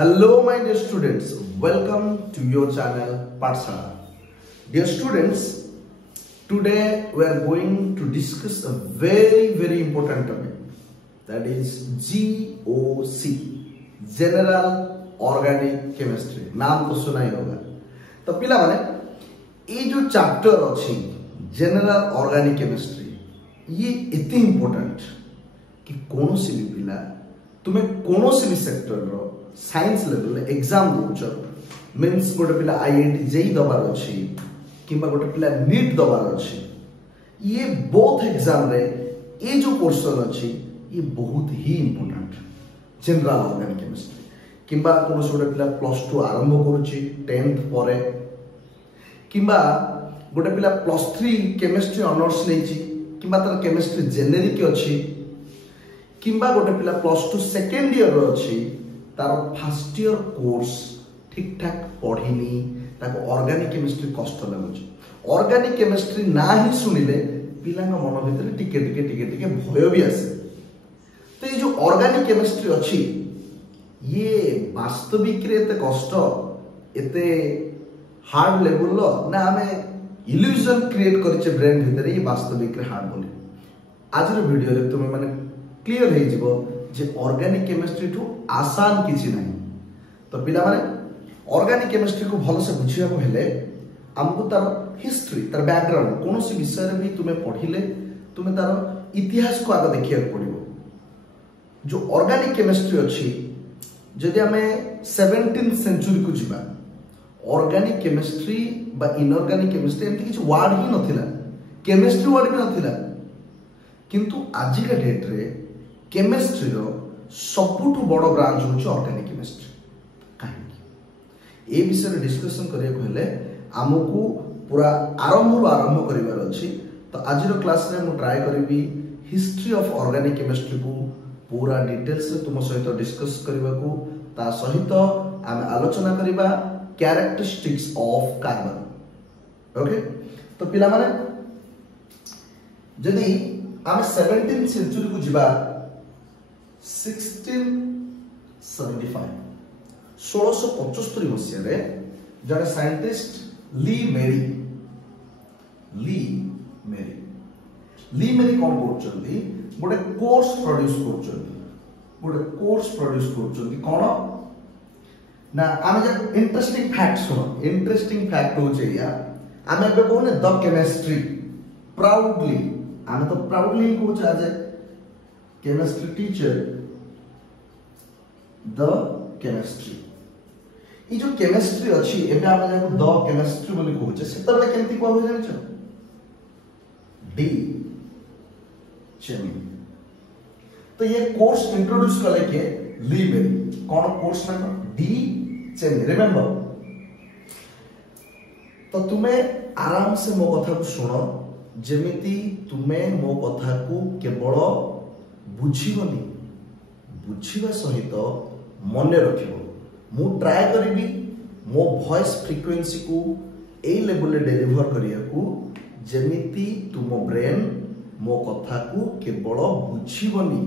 Hello my dear students, welcome to your channel Pathshala. Dear students, today we are going to discuss a very important topic, that is GOC, General Organic Chemistry. नाम तो सुना ही होगा। तो पिला माने ये जो चैप्टर अच्छी General Organic Chemistry ये इतनी इम्पोर्टेंट कि कौन सी भी पिला तुम्हें कौन सी भी सेक्टर रो साइंस लेवल एग्जाम दोच मीन्स गोटे पिला आईआईटी जेई दबार अच्छी किंबा गोटे पिला नीट दबार अच्छी ये बोथ एग्जाम रे ये जो पोर्शन अच्छी ये बहुत ही इम्पोर्टेंट जनरल ऑर्गेनिक केमिस्ट्री किंबा कौन गोटे पिला +2 आरंभ करुची 10th परे किंबा गोटे पिला +3 केमिस्ट्री ऑनर्स लेची किंबा तर केमिस्ट्री जेनेरिक अच्छी किंबा गोटे पिला +2 सेकेंड ईयर अच्छी तार फर्स्ट ईयर कोर्स ठीक ठाक पढ़िनी ताको ऑर्गेनिक केमिस्ट्री कष्ट लगुच ऑर्गेनिक केमिस्ट्री ना ही सुनिले पिलांग मन भीतर टिके भय भी आसे। तो ये जो ऑर्गेनिक केमिस्ट्री अच्छी ये वास्तविक रे एते कष्ट एते हार्ड लेवल ना हमें इल्यूजन क्रिएट करछे ब्रेन भीतर ये वास्तविक रे हार्ड बोली। आज रो वीडियो रे तुमे माने क्लियर हे जिवो जे ऑर्गेनिक केमिस्ट्री ठू आसान किछि नहीं। तो पिला माने ऑर्गेनिक केमिस्ट्री को भल से बुझिया को हेले हमको तार हिस्ट्री तार बैकग्राउंड कौन सी विषय रे भी तुमे पढ़िले तुमे तार इतिहास को आगे देखिया पड़िबो। जो ऑर्गेनिक केमिस्ट्री अछि जदि हमें 17th सेंचुरी को जिबा ऑर्गेनिक केमिस्ट्री बा इनऑर्गेनिक केमिस्ट्री एमती किछि वर्ड ही नथिला, केमिस्ट्री वर्ड भी नथिला, किंतु आज का डेट रे केमिस्ट्री रो सबुठु बड़ ब्रांच होछि ऑर्गेनिक केमिस्ट्री। काहे ए विषय डिस्कशन करिया को हेले हमकु पूरा आरंभ करिवार अछि। तो आज रो क्लास रे मु ट्राई करबी हिस्ट्री ऑफ ऑर्गेनिक केमिस्ट्री को पूरा डिटेल्स रे तुम सहित डिस्कस करबा को ता सहित हम आलोचना करबा कैरेक्टरिस्टिक्स ऑफ कार्बन। ओके तो पिला माने जदि हम 17th सेंचुरी को जिबा 1675 मसीह रे जड़े साइंटिस्ट ली मेरी कौन करछंती गोटे कोर्स प्रोड्यूस करछंती कौन ना आमे जब इंटरेस्टिंग फैक्ट सुनो। इंटरेस्टिंग फैक्ट हो या आमे बे कोने द केमिस्ट्री प्राउडली आमे तो प्राउडली को आज केमिस्ट्री टीचर द केमिस्ट्री ये जो केमिस्ट्री अच्छी एबे आमे जाको द केमिस्ट्री बोली कहूचे सेतबे केमती को हो जानिछ डी चेमी। तो ये कोर्स इंट्रोड्यूस करले के ली मेरी कौन कोर्स नाम डी चेमी रिमेंबर। तो तुम्हें आराम से मो कथा को सुनो जेमिति तुम्हें मो कथा को केवल बुझीबनी बुझीबा सहित मन रखिबो। मु ट्राई करिबी मो वॉइस फ्रीक्वेंसी को ए लेवल डिलीवर करिया को जेमिति तुम ब्रेन मो कथा को केवल बुझीबनी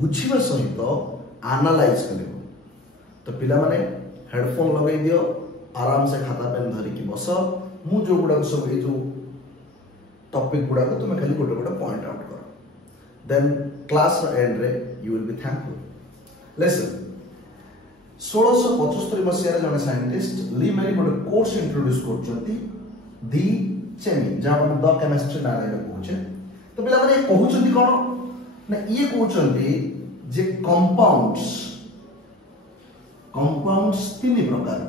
बुझीबा सहित एनालाइज करिबो। तो पिला माने हेडफोन लगाई दियो आराम से खाता पेन धरि की बस मु जो गुडा सब ए जो टॉपिक गुडा को तुम खाली गोटे गोटे पॉइंट आउट करो देन क्लास एंड रे you will be thankful. Listen 1675 मसीह जने साइंटिस्ट ली मेरी गोटे कोर्स इंट्रोड्यूस करछंती दी चेमी जहां हम द केमिस्ट्री ना रे कहूचे। तो पिला माने कहउछंती कोन ना ये कहउछंती जे कंपाउंड्स तीन प्रकार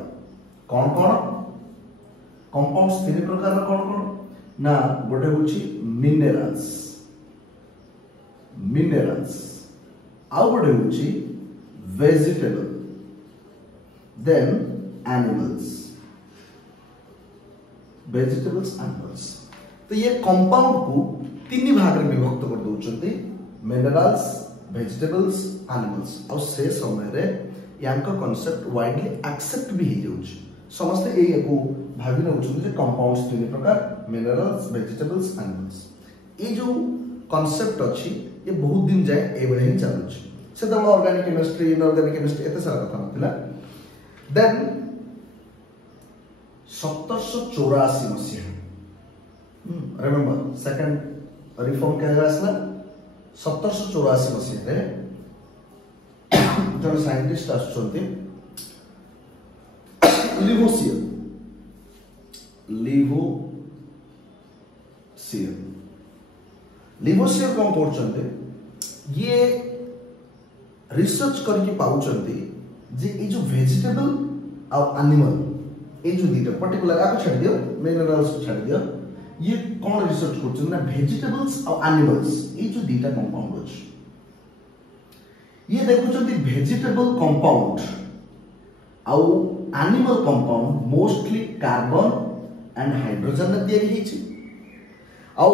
कौन कंपाउंड्स तीन प्रकार कौन ना गोटे होची मिनरल्स आउ गोटे होची वेजिटेबल देन एनिमल्स तो ये कंपाउंड को तीन भाग में विभक्त कर दउचंती मिनरल्स वेजिटेबल्स एनिमल्स और से समय रे यांका कांसेप्ट वाइडली एक्सेप्ट भी हो जाउची समस्त ए को भाबी नउचंती जे कंपाउंड्स तीन प्रकार मिनरल्स वेजिटेबल्स एनिमल्स। ये जो कांसेप्ट अछि ये बहुत दिन जाए ए बळे ही चलुची से तो ऑर्गेनिक केमिस्ट्री इनऑर्गेनिक केमिस्ट्री एते सारा कथा नथिला देन 1784 मसीहा रिमेंबर सेकंड रिफॉर्म क्या आसला 1784 मसीहा रे जन साइंटिस्ट आछंती लिवोसियर कौन करछंते ये रिसर्च करके पाउछंती जे ए जो वेजिटेबल आ एनिमल ए जो दीटा पर्टिकुलर आपको छाड़ दियो मिनरल्स को छाड़ दियो ये कौन रिसर्च करछन ना वेजिटेबल्स और एनिमल्स ए जो दीटा कंपाउंड अछि ये देखुछंती वेजिटेबल कंपाउंड आउ animal compound mostly carbon and hydrogen ने तयारी हिची आउ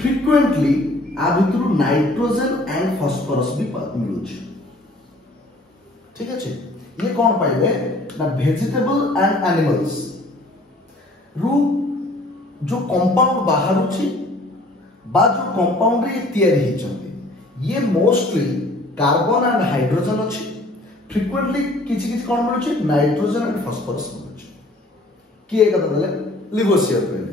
फ्रीक्वेंटली आ भितरु नाइट्रोजन एंड फास्फोरस भी मिलुछि ठीक अछि ये कौन पाइबे ना वेजिटेबल एंड एनिमल्स रु जो कंपाउंड बाहरुछि बा जो कंपाउंड रे तयारी हिचंती ये मोस्टली कार्बन एंड हाइड्रोजन अछि फ्रीक्वेंटली किछि किछि कोन मिलुछि नाइट्रोजन एंड फास्फोरस मिलुछि किए कथा देले लिवोसियर कहले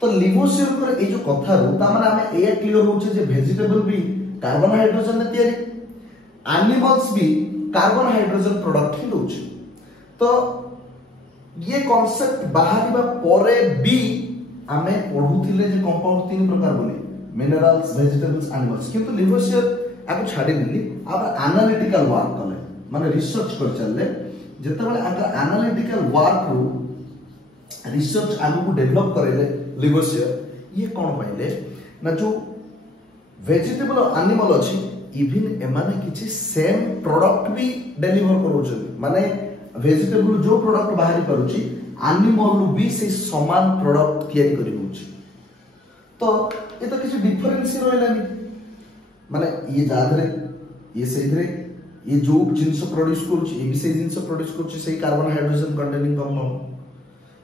तो लिवोसियर पर ए जो कथा रो ता माने हमें ए क्लियर होचे जे वेजिटेबल भी कार्बन हाइड्रोजन ने तयारी एनिमल्स भी कार्बन हाइड्रोजन प्रोडक्ट ही होचे तो ये कांसेप्ट बाहरिबा परे भी हमें पढुथिले जे कंपाउंड तीन प्रकार बोली मिनरल्स वेजिटेबल्स एनिमल्स किंतु लिवोसियर आको छाडी दिली अब एनालिटिकल वर्क कले माने रिसर्च कर चलले जते बेले आकर एनालिटिकल वर्क रो रिसर्च आगु डेवलप करेले लिवोसियर ये कौन पाइले ना जो वेजिटेबल और एनिमल अछि इवन एमाने किछि सेम प्रोडक्ट भी डिलीवर करूछ माने वेजिटेबल जो प्रोडक्ट बाहरी करूछि एनिमल भी से समान प्रोडक्ट तयारी करि होछ तो ये तो किछि डिफरेंस रहलानी माने ये जादरे ये सेदरे ये जो जिंस प्रोड्यूस करूछि ये भी से जिंस प्रोड्यूस करूछि से कार्बन हाइड्रोजन कंटेनिंग कंपाउंड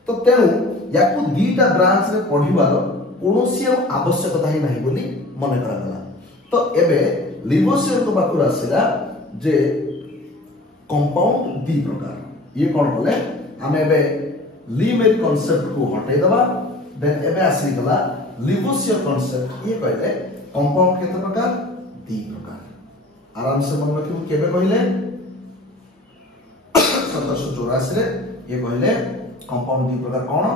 तो तेणु याकू दीटा ब्रांच रे पढिबार कोनोसी आवश्यकता ही नहीं बोली मन करा गला तो एबे लिवोसियर को बाकुर आसीला जे कंपाउंड दी प्रकार ये कोन बोले हम एबे लीमेल कांसेप्ट को हटाई दबा देन एबे आसी गला लिवोसियर कांसेप्ट ये कहले कंपाउंड केते प्रकार दी प्रकार आराम से मन रखिबो केबे कहले 1784 रे ये कहले कंपाउंड दी प्रकार कोन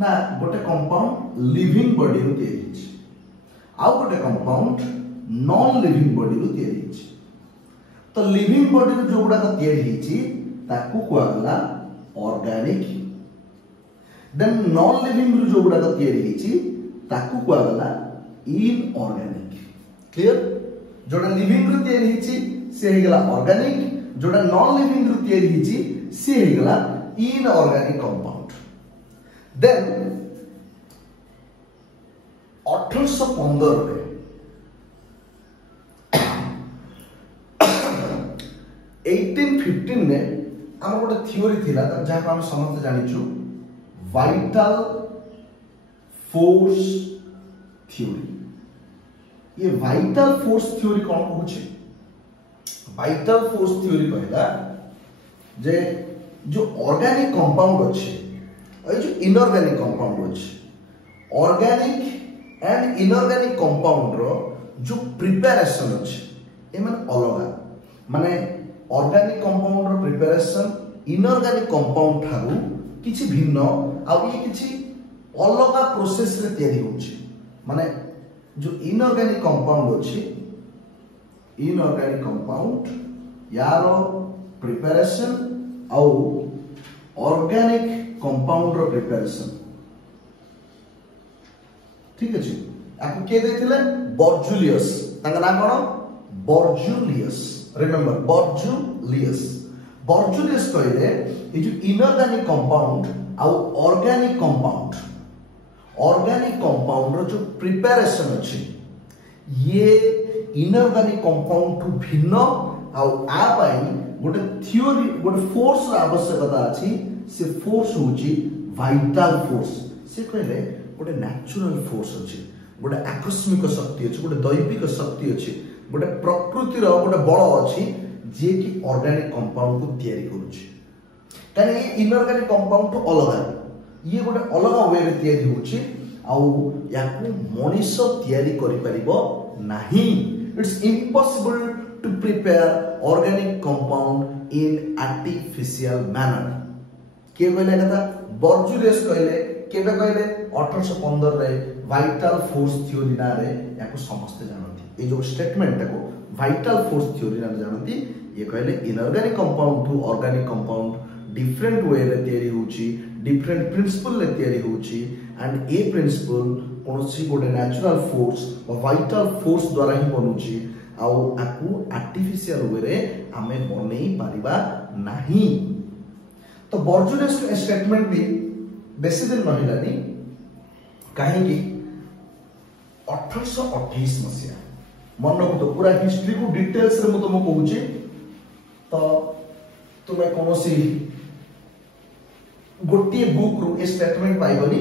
ना गोटे कंपाउंड लिविंग बॉडी रु तयारी छि आ गोटे कंपाउंड नॉन लिविंग बॉडी रु तयारी छि तो लिविंग बॉडी रु जो गुडा तयारी छि ताकू कोआला ऑर्गेनिक देन नॉन लिविंग रु जो गुडा तयारी छि ताकू कोआला इनऑर्गेनिक क्लियर जोडा लिविंग रु तयारी छि से हे गेला ऑर्गेनिक जोडा नॉन लिविंग रु तयारी छि से हे गेला इनऑर्गेनिक कंपाउंड देन 1815 रे 1815 ने हम गोटे थ्योरी थिला जहाँ को हम समस्त जानिछु वाइटल फोर्स थ्योरी ये वाइटल फोर्स थ्योरी कौन कहूचे वाइटल फोर्स थ्योरी कहला जे जो ऑर्गेनिक कंपाउंड अच्छे और जो इनऑर्गेनिक कंपाउंड अच्छे ऑर्गेनिक एंड इनऑर्गेनिक कंपाउंड रो जो प्रिपरेशन अच्छे ए माने अलग माने ऑर्गेनिक कंपाउंड रो प्रिपरेशन इनऑर्गेनिक कंपाउंड थारु किछि भिन्न आ ये किछि अलग प्रोसेस रे तयारी होछि माने जो इनऑर्गेनिक कंपाउंड अच्छे इनऑर्गेनिक कंपाउंड यारो प्रिपरेशन आउ ऑर्गेनिक कंपाउंड रो प्रिपरेशन ठीक अछि आपको के देथिले बर्जुलियस ताका नाम कोन बर्जुलियस रिमेंबर बर्जुलियस कहले ये जो इनऑर्गेनिक कंपाउंड आउ ऑर्गेनिक कंपाउंड रो जो प्रिपरेशन अछि ये इनऑर्गेनिक कंपाउंड टू भिन्न आउ आ पाई गोटे थ्योरी गोटे फोर्स आवश्यकता अछि से फोर्स होची वाइटल फोर्स से कहले गोटे नेचुरल फोर्स अछि गोटे आकस्मिक शक्ति अछि गोटे दैविक शक्ति अछि गोटे प्रकृति रो गोटे बल अछि जे कि ऑर्गेनिक कंपाउंड को तयारी करूची कारण ये इनऑर्गेनिक कंपाउंड तो अलग ये गोटे अलग वे रे तैयारी होची आउ याकू मनीष तैयारी करि परिबो नाही it's impossible to prepare organic compound in artificial manner के कहले कथा बर्जुलियस कहले केबे कहले 1815 रे वाइटल फोर्स थ्योरी ना रे याकू समस्त जानती ए जो स्टेटमेंट को वाइटल फोर्स थ्योरी ना जानती ये कहले inorganic compound to organic compound different way रे तैयारी होची डिफरेंट प्रिंसिपल रे तैयारी होची एंड ए प्रिंसिपल कोनसी गोटे नेचुरल फोर्स और वाइटल फोर्स द्वारा ही बनुची आउ आकू आर्टिफिशियल वे रे हमें बनेई परिबा नाही तो बर्जुलियस स्टेटमेंट भी बेसी दिन रहिलानी कहीं 1828 मसिया मन को तो पूरा हिस्ट्री को डिटेल्स रे मु तुम कहूची तो तुम्हें कोनोसी गोटे बुक रु ए स्टेटमेंट पाइबनी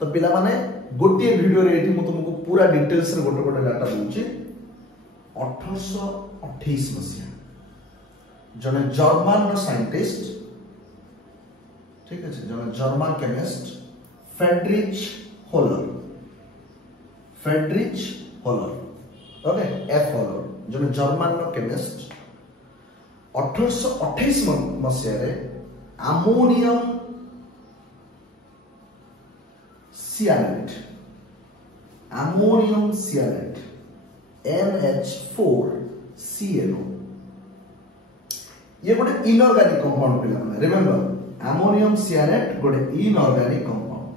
तो पिला माने गोटे वीडियो रे एठी मु तुमको पूरा डिटेल्स रे गोटे गोटे डाटा दूची 1828 मसिया जने जर्मन साइंटिस्ट ठीक है जने German chemist Friedrich holer okay F holer जने जर्मन केमिस्ट 1828 मसिया रे अमोनियम सियानेट NH4CnO ये गोटे इनऑर्गेनिक कंपाउंड पिला माने रिमेंबर अमोनियम सियानेट गोटे इनऑर्गेनिक कंपाउंड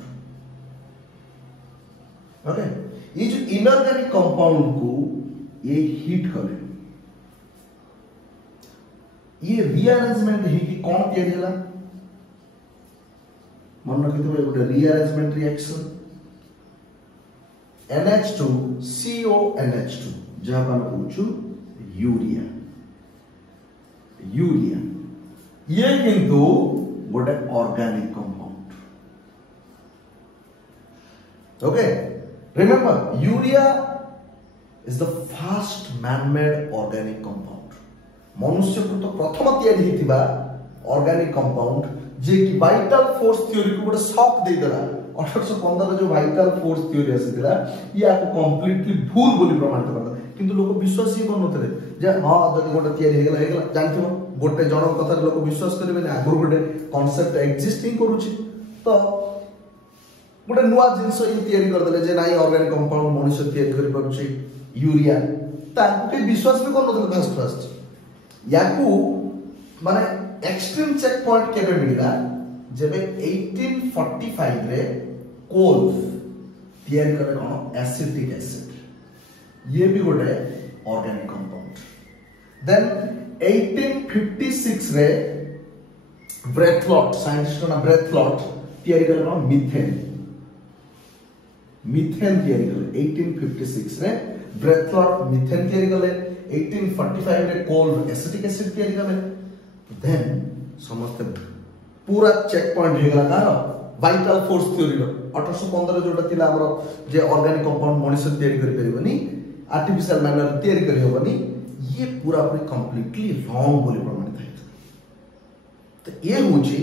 ओके ये जो इनऑर्गेनिक कंपाउंड को ये हीट करे ये रीअरेंजमेंट ही कि कौन किया जाला मन रखिथबे गोटे रीअरेंजमेंट रिएक्शन NH2CONH2 जहां पर पूछू यूरिया ये किंतु गोटे organic compound okay remember urea is the first man made organic compound मनुष्य को तो प्रथम तैयारी हिथिबा ऑर्गेनिक कंपाउंड जे कि वाइटल फोर्स थ्योरी को गोटे शॉक दे देला 1815 जो वाइटल फोर्स थ्योरी आसीला या को कंप्लीटली भूल बोली प्रमाणित करला किंतु लोक विश्वास ही करनथले जे हां जदी गोटे तैयारी हेगला जानथिबो गोटे जण कथा लोक विश्वास करिबे ना आगुर गोटे कांसेप्ट एग्जिस्टिंग करूची तो गोटे नुवा जिंस ही तैयारी कर देले जे नाही ऑर्गेनिक कंपाउंड मनुष्य तैयारी करि परुची यूरिया ताके विश्वास भी करनथले फर्स्ट याकू माने एक्सट्रीम चेक पॉइंट केबे मिलिला जेबे 1845 रे कोल तैयारी करे कोन एसिटिक एसिड ये भी गोटे ऑर्गेनिक कंपाउंड देन 1856 रे ब्रेथलॉट साइंटिस्ट ना ब्रेथलॉट तैयारी करे कोन मीथेन तैयारी करे 1856 रे ब्रेथलॉट मीथेन तैयारी करे 1845 रे कोल एसिटिक एसिड तैयारी करे देन समस्त पूरा चेक पॉइंट हो गला कार वाइटल फोर्स थ्योरी 1815 जोटा थिला हमर जे ऑर्गेनिक कंपाउंड मनुष्य तैयारी करि परिबनी आर्टिफिशियल मैनर तैयारी करि होबनी ये पूरा पूरी कंप्लीटली रॉन्ग बोली प्रमाणित है तो ये होची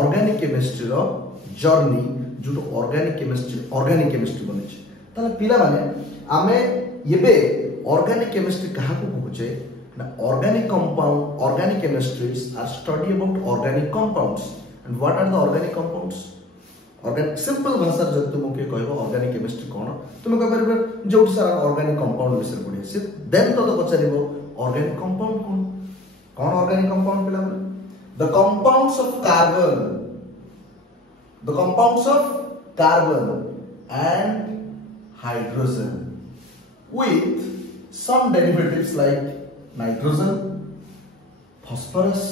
ऑर्गेनिक केमिस्ट्री रो जर्नी जो ऑर्गेनिक केमिस्ट्री बने छै ताले पिला माने आमे येबे ऑर्गेनिक केमिस्ट्री कहा को कहूचे ना organic compound organic chemistries are study about organic compounds and what are the organic compounds organic simple भाषा जब तुम के कहबो ऑर्गेनिक केमिस्ट्री कोन तुम कह परबे जो सारा ऑर्गेनिक कंपाउंड विषय पढे से देन तो पचारिबो ऑर्गेनिक कंपाउंड कोन ऑर्गेनिक कंपाउंड पिला the compounds of carbon and hydrogen with some derivatives like nitrogen, phosphorus,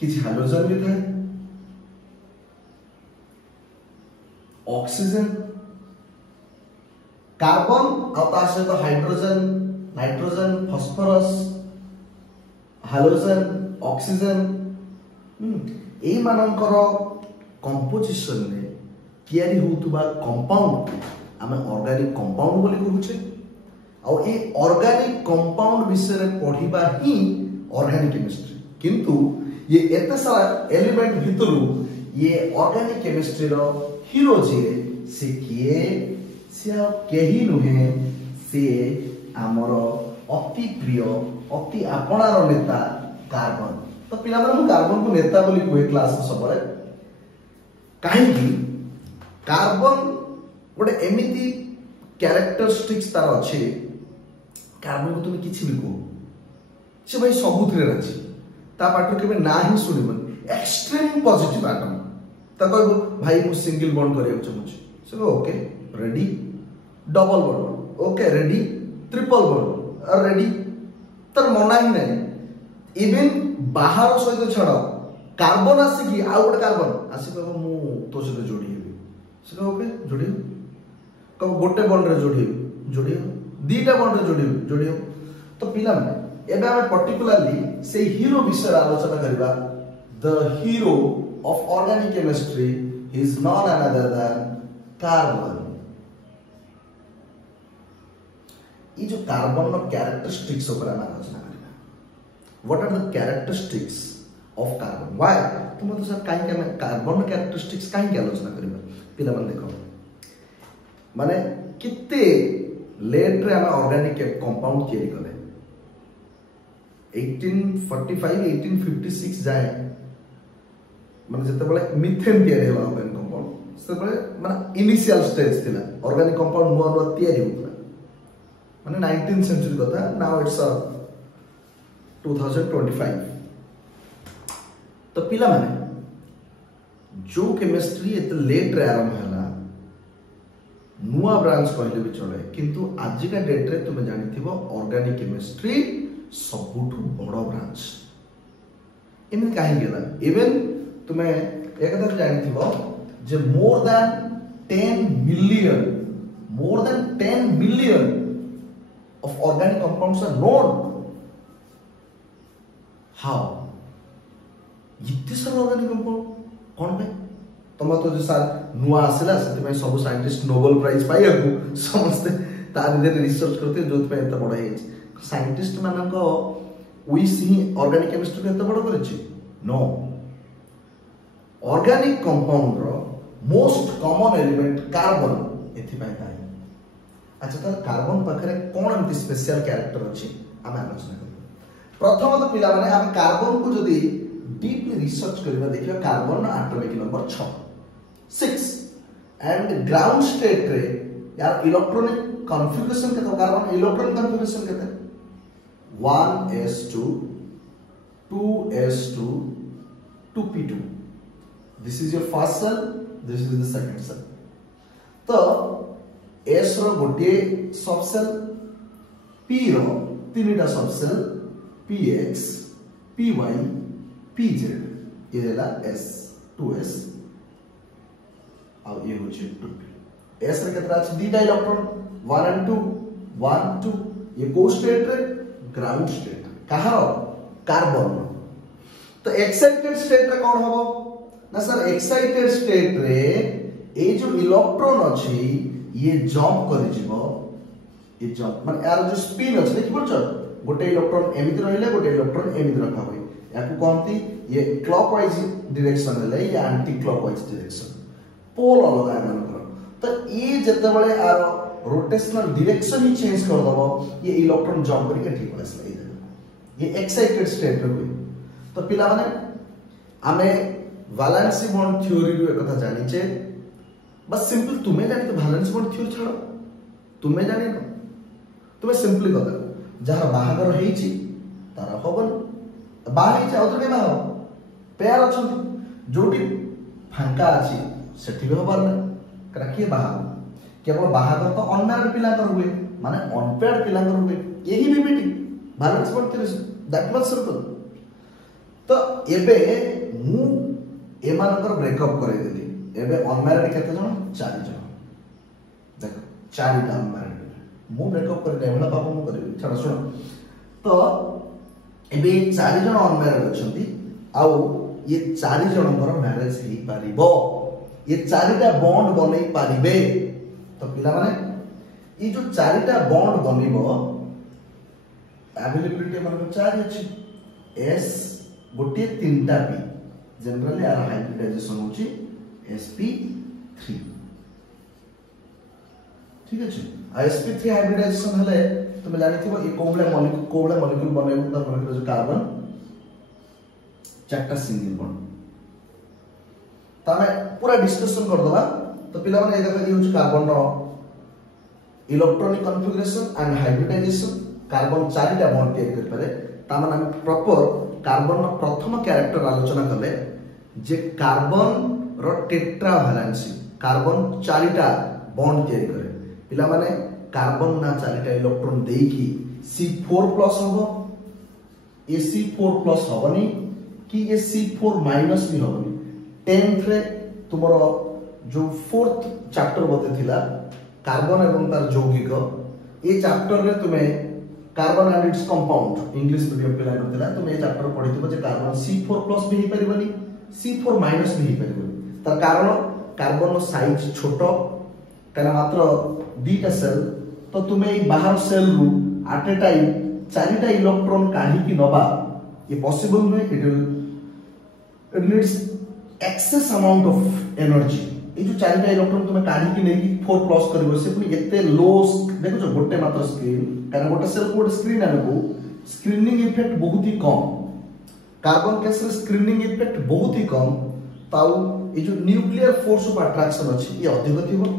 किसी हाइड्रोजन भी था, ऑक्सीजन, कार्बन आता से तो hydrogen, nitrogen, phosphorus, hydrogen, oxygen, ए मानकर कंपोजिशन में तैयारी होतुबा कंपाउंड आमे ऑर्गेनिक कंपाउंड बोली कहूचे और ए ऑर्गेनिक कंपाउंड विषय रे पढिबा ही ऑर्गेनिक केमिस्ट्री किंतु ये एते सारा एलिमेंट भितरु ये ऑर्गेनिक केमिस्ट्री रो हीरो जे से किए से केही नुहे से आमर अति प्रिय अति आपणार नेता कार्बन। तो पिला माने कार्बन को नेता बोली कोई क्लास सबले काहे कार्बन गोटे एमिति कैरेक्टरिस्टिक्स तार अच्छे कार्बन को तुम किसी भी कहो से भाई सबुथिरे राजी ता पाटो केबे ना ही सुनिबन एक्सट्रीम पॉजिटिव एटम ता कहबो भाई मु सिंगल बॉन्ड करियो चाहूची से okay ready double bond okay ready triple bond ready तर मना ही नहीं इवन बाहर सहित छड़ कार्बन आसिकी आ गोटे कार्बन आसी कहबो मु तो सहित जोड़ी हेबी से ओके जोड़ी कहबो गोटे बॉन्ड रे जोड़ी दीटा बॉन्ड रे जोड़ी तो पिला माने एबे हम पर्टिकुलरली से हीरो विषय आलोचना करबा। The hero of organic chemistry is non another than carbon. ये जो कार्बन नो कैरेक्टरिस्टिक्स ऊपर हम आलोचना करबा। What are the characteristics of carbon why तुम तो सर काहे के कार्बन नो कैरेक्टरिस्टिक्स काहे के आलोचना करबा पिला मन देखो माने किते लेट रे हम ऑर्गेनिक कंपाउंड तयारी कले 1845 1856 जाए माने जते बळे मिथेन तयारी होला ऑर्गेनिक कंपाउंड से बळे माने इनिशियल स्टेज थिला ऑर्गेनिक कंपाउंड नुवा नुवा तयारी होतला माने 19th सेंचुरी कथा नाउ इट्स 2025। तो पिला माने जो केमिस्ट्री एते लेट रे आरंभ होला नुआ ब्रांच कहले भी चले किंतु आज का डेट रे तुम जानिथिबो ऑर्गेनिक केमिस्ट्री सबुठु बड़ ब्रांच इन काहे गेला इवन तुम एक कथा जानिथिबो जे more than 10 billion of organic compounds are known. How इतने सारा ऑर्गेनिक कंपाउंड कौन पे तुम तो जो सार नुआ आसला से सब साइंटिस्ट नोबेल प्राइज पाइया समस्ते तार रिसर्च करते जो एत बड़ है साइंटिस्ट मानक विश ही ऑर्गेनिक केमिस्ट्री एत बड़ कर नो ऑर्गेनिक कंपाउंड रो मोस्ट कॉमन एलिमेंट कार्बन एथिपाई थाए। अच्छा तो कार्बन पाखरे कोन एमती स्पेशल कैरेक्टर अछि हम आलोचना करब। प्रथम तो पिला माने हम कार्बन को जदी डीपली रिसर्च करबा देखियो carbon atomic number 6 and ground state रे यार इलेक्ट्रॉनिक कॉन्फ़िगरेशन केतो कार्बन इलेक्ट्रॉनिक कॉन्फ़िगरेशन केते 1s2 2s2 2p2 this is your first shell this is the second shell. तो s रो गोटे सब सेल p रो तीनटा सब सेल px py pz ये हैला s 2s और ये होचे 2p s रे केतरा अछि दीटा इलेक्ट्रॉन 1 and 2 1 2 ये को स्टेट रे ग्राउंड स्टेट कहार कार्बन। तो एक्साइटेड स्टेट रे कोन होबो ना सर एक्साइटेड स्टेट रे ए जो इलेक्ट्रॉन अछि ये जंप कर जिवो ये जंप माने यार जो स्पिन अछि देखि बोलछ गोटे इलेक्ट्रॉन एमिति रहले गोटे इलेक्ट्रॉन एमिति रखा होय याकू कहंती ये क्लॉकवाइज डायरेक्शन ले या एंटी क्लॉकवाइज डायरेक्शन पोल अलग है मानकर। तो ये जते बळे आर रोटेशनल डायरेक्शन ही चेंज कर दबो ये इलेक्ट्रॉन जंप करके ठीक प्लेस ले दे ये एक्साइटेड स्टेट रे हुए। तो पिला माने आमे वैलेंसी बॉन्ड थ्योरी रो एक कथा जानि छे बस सिंपल तुम्हें जानी तो वैलेंसी बॉन्ड थ्योरी छाड़ो तुम्हें जानी न तुम्हें सिंपली कथा जहां बाहागर हेछि तारा होबन बाहे छै औतर के बाह पेयर अछंती जोटी फांका अछि सेठी भी होबार ना करा बाहा केवल बाहागर तो अनमैरिड पिलांकर हुए माने अनपेयर्ड पिलांकर हुए यही भी बेटी valency bond theory that much simple. तो एबे मु एमानकर ब्रेकअप करे देली एबे अनमैरिड केते जण 4 जण देखो 4 टा अनमैरिड मु ब्रेकअप करे एवला पाप मु करे छाड़ सुन। तो एबे 4 जण अनमैरिड अछंती आउ ये 4 जणकर मैरिज हेई पारिबो ये 4 टा बॉन्ड बनै पारिबे। तो पिला माने ये जो 4 टा बॉन्ड बनिबो अवेलेबिलिटी मन 4 अछि s गोटे 3टा पी जनरली यार हाइब्रिडाइजेशन होची sp3 ठीक अछि आ sp3 हाइब्रिडाइजेशन हले तुम जानिथिबो ए कोबले मॉलिक्यूल बनेबो त मॉलिक्यूल जो कार्बन चारटा सिंगल बॉन्ड तामे पूरा डिस्कशन कर दबा तो पिला माने ए देखा कि होची कार्बन रो electronic configuration and hybridization carbon चारिटा बॉन्ड तैयार कर पारे ता माने हम प्रॉपर कार्बन रो प्रथम कैरेक्टर आलोचना करले जे कार्बन रो टेट्रा वैलेंसी कार्बन चारिटा बॉन्ड तैयार करे पिला माने कार्बन ना चारिटा इलेक्ट्रॉन देकी C4+ होबो AC4+ होबनी कि AC4- भी होबनी 10th रे तुमरो जो 4th चैप्टर बते थिला कार्बन एवं तार यौगिक ए चैप्टर रे तुमे carbon and its compound English medium पिला करथिला तुमे ए चैप्टर पढिथिबो जे कार्बन C4+ भी हे परिबनी C4- भी हे परिबनी तार कारण कार्बन रो साइज छोटो कना मात्र 2टा सेल तो तुम्हें एक बाहर सेल रु एट ए टाइम 4टा इलेक्ट्रॉन काढी कि नबा ये पॉसिबल नुहे it needs excess amount of energy ए जो 4टा इलेक्ट्रॉन तुम्हें काढी कि नेकी 4+ करबो से पुनी एते लो देखो जो गोटे मात्र स्क्रीन काना गोटे सेल को स्क्रीन आनको स्क्रीनिंग इफेक्ट बहुत ही कम कार्बन केस रे स्क्रीनिंग इफेक्ट बहुत ही कम ताऊ ए जो न्यूक्लियर फोर्स ऑफ अट्रैक्शन अछि ये अधिक थिबो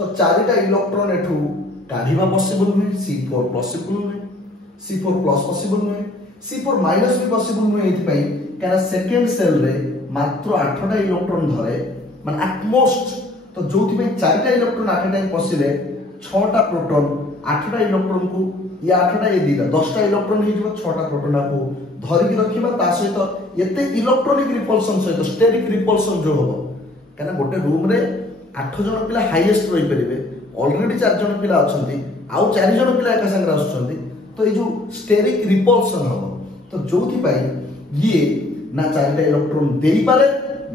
तो 4टा इलेक्ट्रॉन एठू काढिबा पॉसिबल नुहे C4 पॉसिबल नुहे C4+ पॉसिबल नुहे C4- भी पॉसिबल नुहे एथि पई काना सेकंड सेल रे मात्र 8टा इलेक्ट्रॉन धरे माने एट मोस्ट तो जोथि पई 4टा इलेक्ट्रॉन एट टाइम पसिले 6टा प्रोटॉन 8टा इलेक्ट्रॉन को या 8टा ए दिला 10टा इलेक्ट्रॉन हे जिवो 6टा प्रोटॉन को धरि कि रखिबा ता सहित एते इलेक्ट्रॉनिक रिपल्सन सहित स्टेरिक रिपल्सन जो होबो काना गोटे रूम रे 8 जण पिला हाईएस्ट रही परिबे ऑलरेडी 4 जण पिला अछंती आउ 4 जण पिला एका संग आछंती तो ए जो स्टेरिक रिपल्सन हबो तो जोथि पई ये ना 4टा इलेक्ट्रॉन देई पारे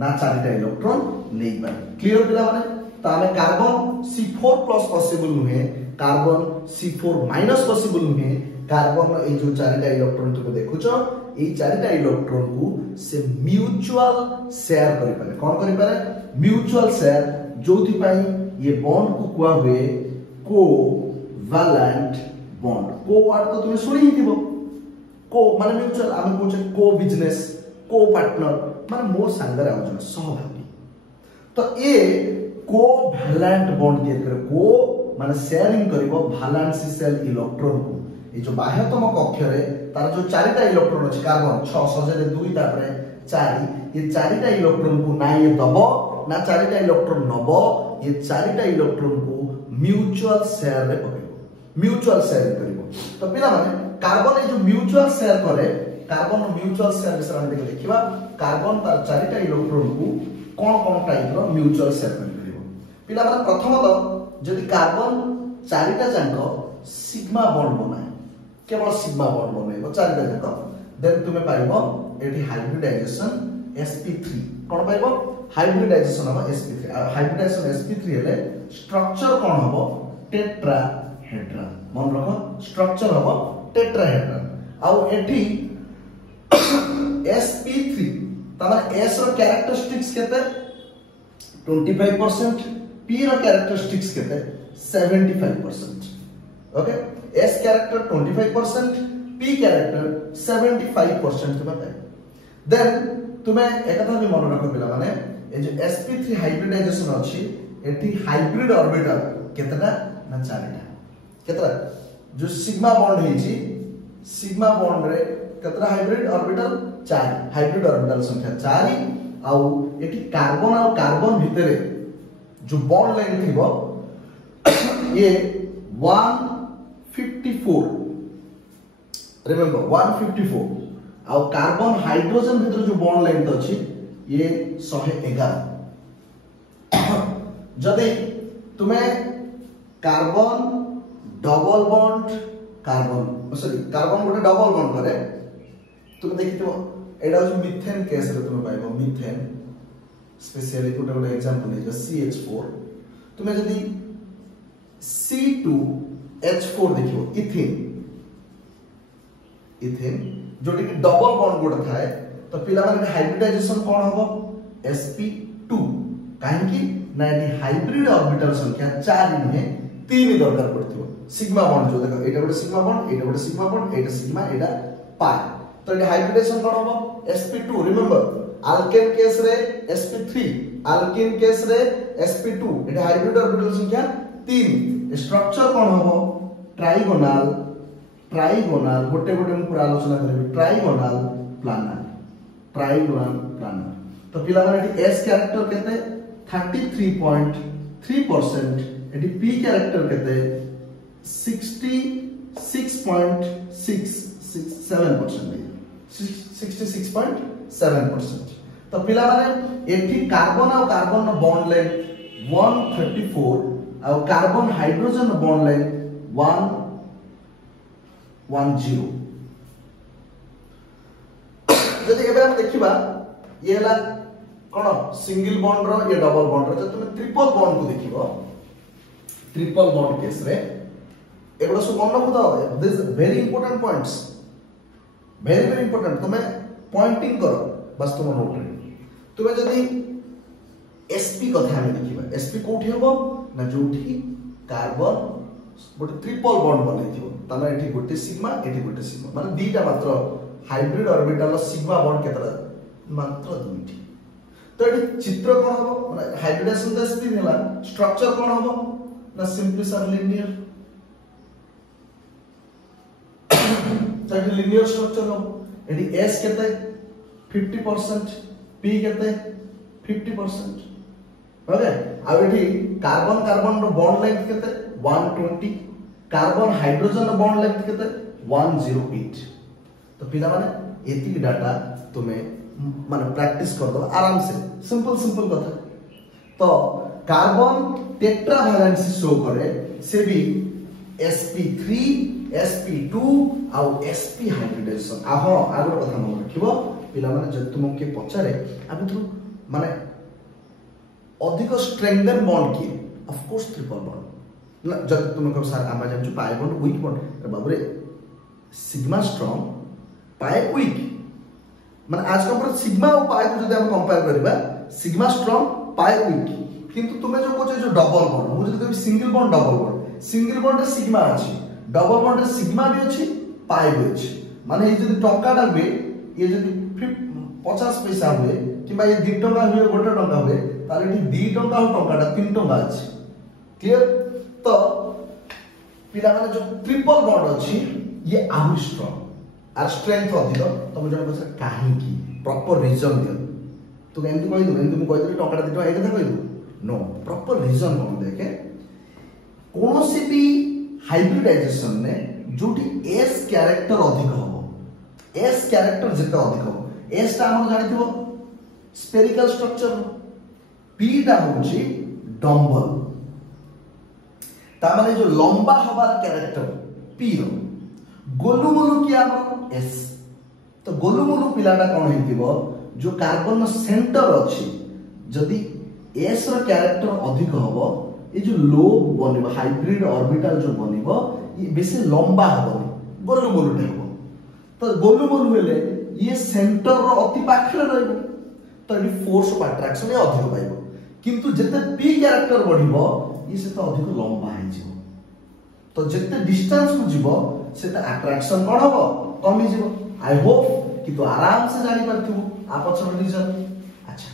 ना 4टा इलेक्ट्रॉन नै पारे क्लियर पिला माने ताले कार्बन C4+ पॉसिबल नुहे कार्बन C4- पॉसिबल नुहे कार्बन ए जो 4टा इलेक्ट्रॉन तुम देखुचो ए 4टा इलेक्ट्रॉन को से म्यूचुअल शेयर करि पारे कोन करि पारे म्यूचुअल शेयर जोथि पाई ये बॉन्ड को कुआ हुए कोवैलेंट बॉन्ड को वर्ड तो तुम सुनी ही थिबो को माने म्यूचुअल आमे कहूचे को बिजनेस को पार्टनर माने मोर संगरे आउजन सहभागी तो ए कोवैलेंट बॉन्ड दिए करे को माने शेयरिंग करिवो वैलेंसी सेल इलेक्ट्रॉन को ए जो बाह्यतम कक्ष रे तार जो 4टा इलेक्ट्रॉन अछि कार्बन 6 सजे 2 तापरे 4 ये 4टा इलेक्ट्रॉन को ना ये दबो ना 4टा इलेक्ट्रॉन नबो ये 4टा इलेक्ट्रॉन को म्यूचुअल शेयर रे करिवो म्यूचुअल शेयर करिवो तो पिला माने कार्बन ए जो म्यूचुअल शेयर करे कार्बन म्यूचुअल शेयर विषय हम देखिबा कार्बन तार 4टा इलेक्ट्रॉन को कोन टाइप रो म्यूचुअल शेयर करिवो पिला माने प्रथम तो जदि कार्बन 4टा जांको सिग्मा बॉन्ड बनाए केवल सिग्मा बॉन्ड बनाइबो 4टा जांको देन तुमे पाइबो एठी हाइब्रिडाइजेशन sp3 कोन पाइबो हाइब्रिडाइजेशन हम sp3 हाइब्रिडाइजेशन sp3 हेले स्ट्रक्चर कोन हबो टेट्राहेड्रन मन रखो स्ट्रक्चर हबो टेट्राहेड्रन आउ एठी sp3 तमार s रो कैरेक्टरिस्टिक्स केते 25% p रो कैरेक्टरिस्टिक्स केते 75% okay s character 25% p character 75% तुम पाए देन तुमे एकथा भी मन रखो पिला माने ए जो sp3 हाइब्रिडाइजेशन अछि एठी हाइब्रिड ऑर्बिटल केतटा ना 4टा केतरा जो सिग्मा बॉन्ड हिची सिग्मा बॉन्ड रे केतरा हाइब्रिड ऑर्बिटल 4 हाइब्रिड ऑर्बिटल संख्या 4 आउ एठी कार्बन और कार्बन भितरे जो बॉन्ड लाइन थिबो ये 154 रिमेंबर 154 आउ कार्बन हाइड्रोजन भीतर जो बॉन्ड लाइन तो अछि ये 111 जदि तुम्हें carbon double bond carbon sorry carbon गोटे डबल बॉन्ड करे तुम देखितो एडा जो मिथेन केस रे तुम पाइबो मिथेन स्पेशली गोटे गोटे एग्जांपल है CH4 तुम्हें जदि C2H4 देखिबो इथेन इथेन जोटी कि डबल बॉन्ड गोटे थाए तो पिला माने हाइब्रिडाइजेशन कोन हबो sp2 काहे कि ना एटी हाइब्रिड ऑर्बिटल संख्या 4 नुहे 3 दरकार पड़थिबो सिग्मा बॉन्ड जो देखो एटा गोटे सिग्मा बॉन्ड एटा गोटे सिग्मा बॉन्ड एटा सिग्मा एटा पाई तो एटी हाइब्रिडाइजेशन कोन हबो sp2 रिमेंबर अल्केन केस रे sp3 अल्केन केस रे sp2 एटा हाइब्रिड ऑर्बिटल संख्या 3 स्ट्रक्चर कोन हबो ट्राइगोनल ट्राइगोनल गोटे गोटे हम पूरा आलोचना करबे ट्राइगोनल प्लानर तो पिला माने s कैरेक्टर केते 33.3% एटी p कैरेक्टर केते 66.67% तो पिला माने एठी कार्बन और कार्बन बॉन्ड लेंथ 134 और कार्बन हाइड्रोजन बॉन्ड लेंथ 110 जदि एबे हम देखिबा ये हला कोन सिंगल बॉन्ड रो ये डबल बॉन्ड रो तुम ट्रिपल बॉन्ड को देखिबो ट्रिपल बॉन्ड केस रे एगुडा सब मन रखु दाओ this very important points very important तुम पॉइंटिंग करो बस तुम नोट रे तुम जदि sp कथा हम देखिबा sp कोठी हबो ना जोठी कार्बन गोटे ट्रिपल बॉन्ड बनैथिबो ताना एठी गोटे सिग्मा माने दीटा मात्र हाइब्रिड ऑर्बिटल सिग्मा बॉन्ड केतरा मात्र दुईटी तो एठी चित्र कोन हबो माने हाइब्रिडाइजेशन द स्पीड हला स्ट्रक्चर कोन हबो ना सिंपली सर लिनियर तो एठी लिनियर स्ट्रक्चर हबो एठी s केते 50% p केते 50% ओके आ एठी कार्बन कार्बन रो बॉन्ड लेंथ केते 120 कार्बन हाइड्रोजन रो बॉन्ड लेंथ केते 108 तो पिला माने एति डाटा तुम्हें माने प्रैक्टिस कर दो आराम से सिंपल कथा तो कार्बन टेट्रा वैलेंसी शो करे से भी sp3 sp2 और sp हाइब्रिडाइजेशन आ हां आगो कथा मन रखिबो पिला माने जब तुमके पचारे आबे तू माने अधिक स्ट्रेंथन बॉन्ड की ऑफ कोर्स ट्रिपल बॉन्ड ना जब तुम कब सर आमा जम पाई बॉन्ड वीक बॉन्ड बाबरे सिग्मा स्ट्रांग पाई वीक माने आज कंपेयर सिग्मा और पाई को जदि हम कंपेयर करबा सिग्मा स्ट्रांग पाई वीक किंतु तुमे जो कोचे जो डबल बॉन्ड मु जदि कभी सिंगल बॉन्ड रे सिग्मा अछि डबल बॉन्ड रे सिग्मा भी अछि पाई भी अछि माने ये जदि टंकाटा हुए ये जदि 50 पैसा हुए किबा ये 2 टंका हुए 1 टंका हुए ताले एठी 2 टंका और टंकाटा 3 टंका अछि क्लियर तो पिला माने जो ट्रिपल बॉन्ड अछि ये आहु स्ट्रांग आर स्ट्रेंथ अधिक तुम जन पछा काहे की प्रॉपर रीजन दियो तू एंती कहि दो एंती मु कहि दे टंकाटा 2 टंका ए कथा कहि दो नो प्रॉपर रीजन कोन देखे कोनोसी भी हाइब्रिडाइजेशन ने जोटी s कैरेक्टर अधिक हबो s कैरेक्टर जेते अधिक हबो s ता हम जानिथिबो स्फेरिकल स्ट्रक्चर p ता होची डम्बल ता माने जो लंबा हबार कैरेक्टर p रो गोलुमोलु किया s तो गोलुमोलु पिलाटा कोन हेतिबो जो कार्बन सेंटर अछि जदी s रो कैरेक्टर अधिक हबो ये जो लोब बनिबो हाइब्रिड ऑर्बिटल जो बनिबो ये बेसी लंबा हबो गोलुमोलु हेबो तो गोलुमोलु हेले ये सेंटर रो अति पाखरे रहबो तो ये फोर्स ऑफ अट्रैक्शन ये अधिक पाइबो किंतु जते p कैरेक्टर बढ़िबो ये से तो अधिक लंबा है जिवो तो जते डिस्टेंस को जिवो सेटा अट्रैक्शन कोन हबो कमी जिवो आई होप कि तो आराम से जानि परथिबो आपछन रीजन अच्छा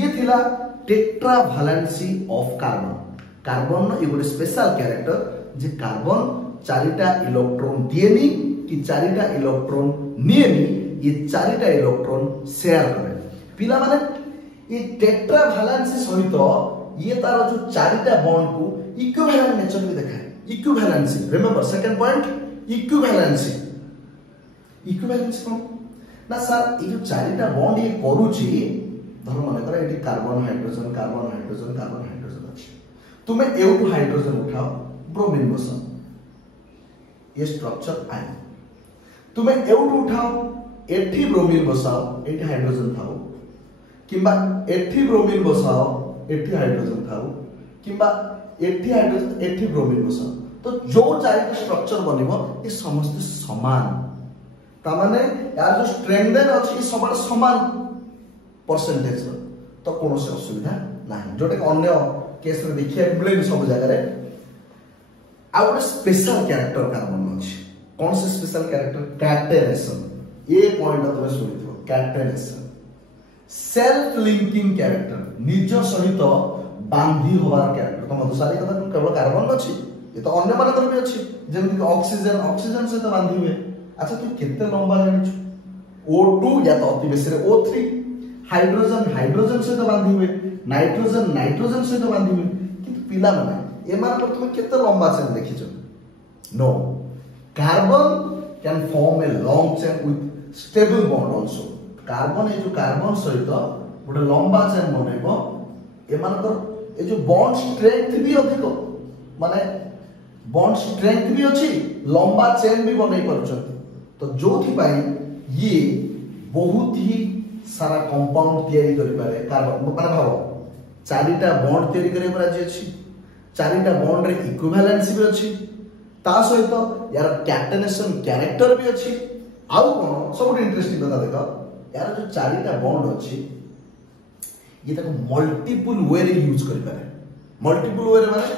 ये थिला tetravalency of carbon carbon नो एगोटे स्पेशल कैरेक्टर जे कार्बन चारिटा इलेक्ट्रॉन दिएनी कि चारिटा इलेक्ट्रॉन निएनी ये चारिटा इलेक्ट्रॉन शेयर करे पिला माने ये टेट्रा वैलेंसी सहित ये तार जो चारिटा बॉन्ड को इक्विवेलेंट नेचर में देखाए equivalency remember second point equivalency कोन ना सर ये जो चारिटा बॉन्ड ये करूची धर माने करे एटी कार्बन हाइड्रोजन अछि तुम्हें एउ हाइड्रोजन उठाओ ब्रोमीन बसाओ ये स्ट्रक्चर आई तुम्हें एउ उठाओ एठी ब्रोमीन बसाओ एठी हाइड्रोजन थाओ किंबा एठी ब्रोमीन बसाओ एठी हाइड्रोजन थाओ किंबा एठी हाइड्रोजन एठी ब्रोमीन बसाओ तो जो चारिटा स्ट्रक्चर बनिबो ये समस्त समान तामाने यार जो स्ट्रेंथेन अछि सब समान परसेंटेज तो कौन से असुविधा नहीं जोटे अन्य केस में देखिए मिले सब जगह आ गोटे स्पेशल कैरेक्टर कार्बन अछि कौन से स्पेशल कैरेक्टर कैटेनेशन ये पॉइंट तुम सुनिथो कैटेनेशन सेल्फ लिंकिंग कैरेक्टर निज सहित बांधी होवार कैरेक्टर तो मधुशाली कथा केवल कार्बन अछि ये तो अन्य मानकर भी अछि जेमति ऑक्सीजन ऑक्सीजन से तो बांधी हुए अच्छा तू केते लंबा जानि O2 या तो अति बेसी O3 हाइड्रोजन हाइड्रोजन से तो बांधी हुए नाइट्रोजन नाइट्रोजन से तो बांधी हुए किंतु पिला माने ए मान पर तुम केते लंबा चेन देखिছো no carbon can form a long chain with stable bond also carbon ए जो कार्बन सहित गोटे लंबा चेन बनेबो ए मानकर ए जो बॉन्ड स्ट्रेंथ भी अधिक माने बॉन्ड स्ट्रेंथ भी अच्छी लंबा चेन भी बनै परछथि तो जोथि पाई ये बहुत ही सारा कंपाउंड तैयारी करि पारे कार्बन माने भाव चारिटा बॉन्ड तैयारी करे पर आज अछि चारिटा बॉन्ड रे इक्विवेलेंसी भी अछि ता सहित यार कैटेनेशन कैरेक्टर भी अछि आउ कोन सब इंटरेस्टिंग कथा देखो यार जो चारिटा बॉन्ड अछि ये तक मल्टीपल वे रे यूज करि पारे मल्टीपल वे रे माने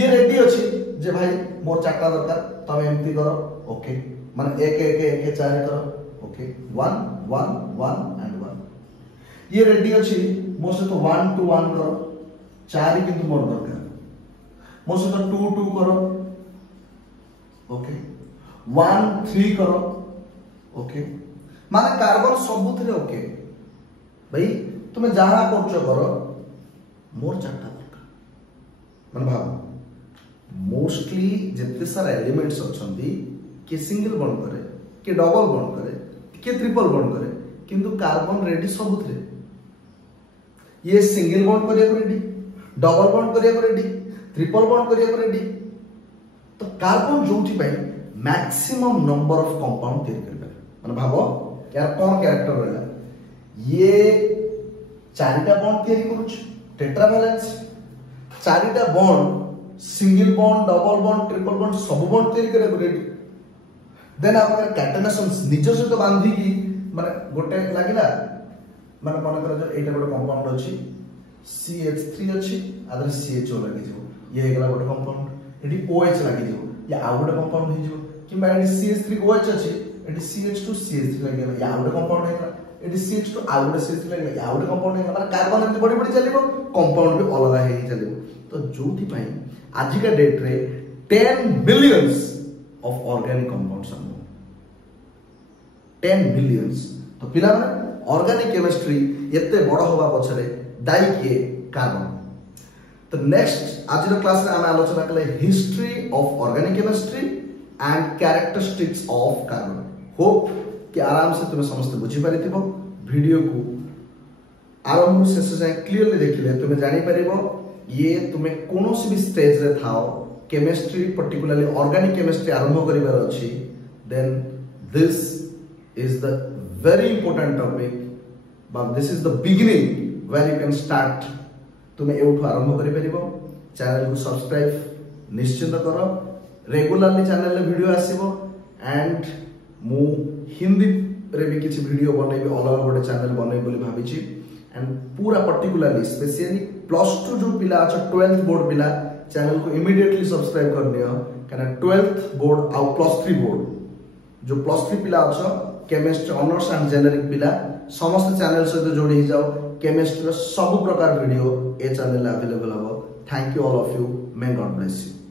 ये रेडी अछि जे भाई मोर चारटा दरकार तमे एमती करो ओके माने एक एक एक चार करो ओके 1 1 1 एंड 1 ये रेडी अछि मोर से तो 1 2 1 करो चार किंतु मोर दरकार मोर से तो 2 2 करो ओके 1 3 करो ओके माने कार्बन सबुथरे ओके भाई तुमे जहां करछो करो मोर चारटा दरकार माने भाव मोस्टली जितने सारा एलिमेंट्स अच्छी के सिंगल बॉन्ड करे के डबल बॉन्ड करे के ट्रिपल बॉन्ड करे किंतु कार्बन रेडी सबुथरे ये सिंगल बॉन्ड करिया रेडी डबल बॉन्ड करिया रेडी ट्रिपल बॉन्ड करिया रेडी तो कार्बन जोठी पाई मैक्सिमम नंबर ऑफ कंपाउंड तैयार कर पारे माने भाबो यार कोन कैरेक्टर रहला ये चारिटा बॉन्ड तैयारी करूछ टेट्रावैलेंस चारिटा bond single bond double bond triple bond सब बॉन्ड तैयारी करे रेडी देन आपण कैटेनेशन निज से तो बांधी की माने गोटे लागिला माने मन कर जो एटा गोटे कंपाउंड अछि CH3 अछि आदर CHO लागि जो ये एकला गोटे कंपाउंड एडी OH लागि जो या आ गोटे कंपाउंड हे जो किबा एडी CH3 OH अछि एडी CH2 CH3 लागि या गोटे कंपाउंड हे एडी CH2 आ गोटे CH3 लागि या गोटे कंपाउंड हे माने कार्बन एमति बड़ी बड़ी चलिबो कंपाउंड भी अलग हे चलिबो तो जोथि पई आज का डेट रे 10 बिलियंस ऑफ ऑर्गेनिक कंपाउंड्स आम 10 बिलियंस तो पिला ऑर्गेनिक केमिस्ट्री एते बड़ होबा पछरे दाई के कारण तो नेक्स्ट आज क्लास रे हम आलोचना कले history of organic chemistry and characteristics of carbon hope कि आराम से तुम समस्त बुझी पारिथिबो वीडियो को आरंभ से शेष जाए क्लियरली देखिले तुम जानि परिबो ये तुम्हें कौन सी भी स्टेज रे थाओ केमिस्ट्री पर्टिकुलरली ऑर्गेनिक केमिस्ट्री आरंभ करिवार अछि then this is the very important topic but this is the beginning where you can start तुम्हें एउठु आरंभ करि परिबो चैनल को सब्सक्राइब निश्चित करो रेगुलरली चैनल रे वीडियो आसीबो एंड मु हिंदी रे भी किछि वीडियो बनेबी अलग गोटे चैनल बनेबी बोली भाबिछि एंड पूरा पर्टिकुलरली स्पेशली +2 जो पिला अच्छा 12th बोर्ड पिला चैनल को इमीडिएटली सब्सक्राइब कर दियो काना 12th बोर्ड आउ +3 बोर्ड जो +3 पिला अच्छा केमिस्ट्री ऑनर्स एंड जेनेरिक पिला समस्त चैनल से जोड़ी जाओ केमिस्ट्री सब प्रकार वीडियो ए चैनल अवेलेबल हो thank you all of you may God bless you.